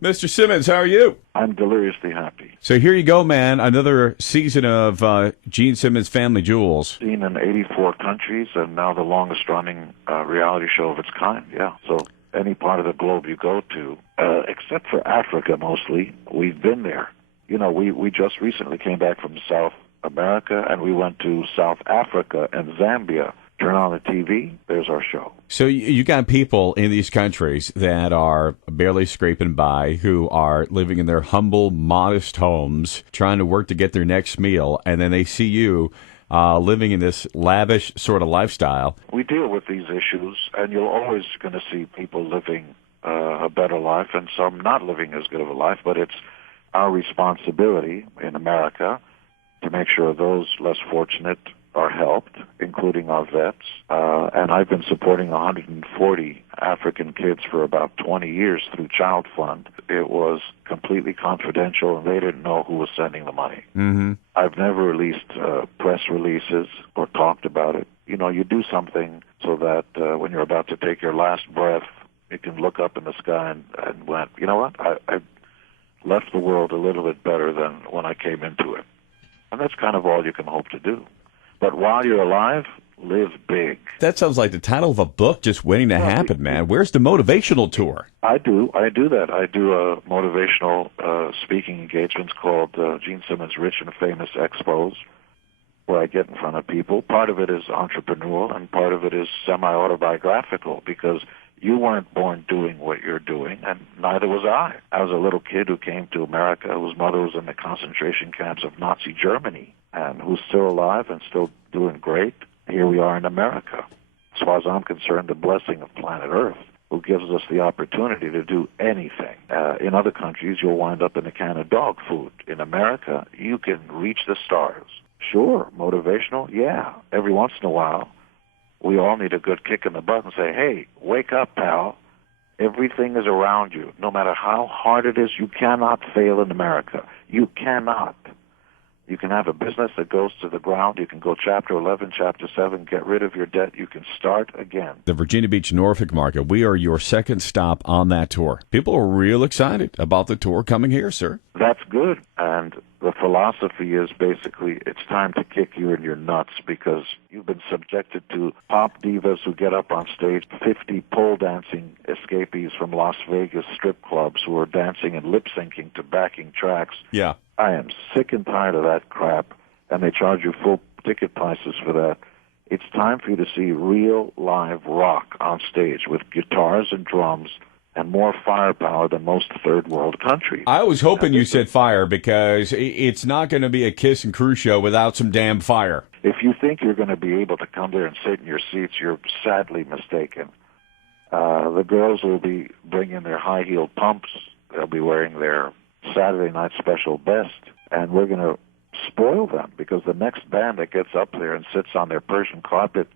Mr. Simmons, how are you? I'm deliriously happy. So here you go, man. Another season of Gene Simmons' Family Jewels. Seen in 84 countries and now the longest-running reality show of its kind, yeah. So any part of the globe you go to, except for Africa mostly, we've been there. You know, we just recently came back from South America, and we went to South Africa and Zambia. Turn on the TV, there's our show. So you got people in these countries that are barely scraping by, who are living in their humble, modest homes, trying to work to get their next meal, and then they see you living in this lavish sort of lifestyle. We deal with these issues, and you're always going to see people living a better life and some not living as good of a life, but it's our responsibility in America to make sure those less fortunate are helped, including our vets. And I've been supporting 140 African kids for about 20 years through Child Fund. It was completely confidential, and they didn't know who was sending the money. Mm-hmm. I've never released press releases or talked about it. You know, you do something so that when you're about to take your last breath, you can look up in the sky and went, you know what, I left the world a little bit better than when I came into it. And that's kind of all you can hope to do. But while you're alive, live big. That sounds like the title of a book just waiting to happen, man. Where's the motivational tour? I do that. I do motivational speaking engagements called Gene Simmons Rich and Famous Expos, where I get in front of people. Part of it is entrepreneurial, and part of it is semi-autobiographical, because you weren't born doing what you're doing, and neither was I. I was a little kid who came to America, whose mother was in the concentration camps of Nazi Germany, and who's still alive and still doing great. Here we are in America. As far as I'm concerned, the blessing of planet Earth, who gives us the opportunity to do anything. In other countries, you'll wind up in a can of dog food. In America, you can reach the stars. Sure, motivational, yeah. Every once in a while, we all need a good kick in the butt and say, hey, wake up, pal. Everything is around you. No matter how hard it is, you cannot fail in America. You cannot. You can have a business that goes to the ground. You can go Chapter 11, Chapter 7, get rid of your debt. You can start again. The Virginia Beach, Norfolk market, we are your second stop on that tour. People are real excited about the tour coming here, sir. That's good. And the philosophy is basically it's time to kick you in your nuts, because you've been subjected to pop divas who get up on stage, 50 pole dancing escapees from Las Vegas strip clubs who are dancing and lip-syncing to backing tracks. Yeah. I am sick and tired of that crap, and they charge you full ticket prices for that. It's time for you to see real live rock on stage with guitars and drums and more firepower than most third world countries. I was hoping you said fire, because it's not going to be a Kiss and Crew show without some damn fire. If you think you're going to be able to come there and sit in your seats, you're sadly mistaken. The girls will be bringing their high-heeled pumps. They'll be wearing their Saturday night special best, and we're going to spoil them, because the next band that gets up there and sits on their Persian carpet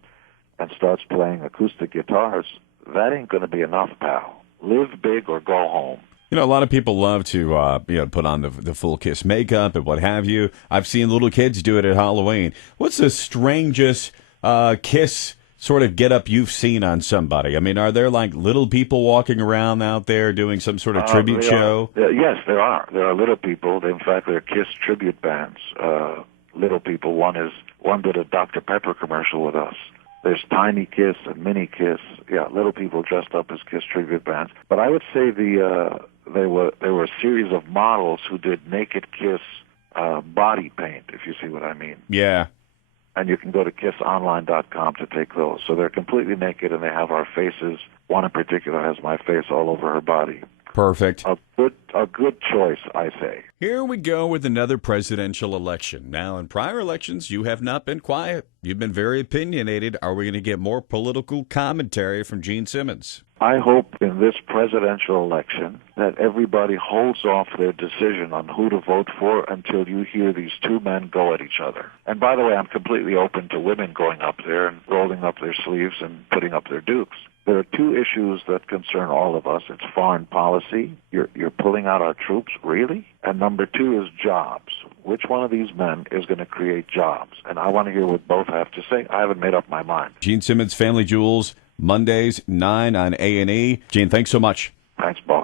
and starts playing acoustic guitars, that ain't going to be enough, pal. Live big or go home. You know, a lot of people love to put on the full Kiss makeup and what have you. I've seen little kids do it at Halloween. What's the strangest Kiss sort of get-up you've seen on somebody? I mean, are there like little people walking around out there doing some sort of tribute show? Yes, there are. There are little people. In fact, there are Kiss tribute bands. Little people. One did a Dr. Pepper commercial with us. There's Tiny Kiss and Mini Kiss. Yeah, little people dressed up as Kiss tribute bands. But I would say there were a series of models who did naked Kiss body paint, if you see what I mean. Yeah. And you can go to kissonline.com to take those. So they're completely naked, and they have our faces. One in particular has my face all over her body. Perfect. A good choice, I say. Here we go with another presidential election. Now, in prior elections, you have not been quiet. You've been very opinionated. Are we going to get more political commentary from Gene Simmons? I hope in this presidential election that everybody holds off their decision on who to vote for until you hear these two men go at each other. And by the way, I'm completely open to women going up there and rolling up their sleeves and putting up their dukes. There are two issues that concern all of us. It's foreign policy. You're pulling out our troops, really? And number two is jobs. Which one of these men is going to create jobs? And I want to hear what both have to say. I haven't made up my mind. Gene Simmons, Family Jewels, Mondays, 9 on A&E. Gene, thanks so much. Thanks, boss.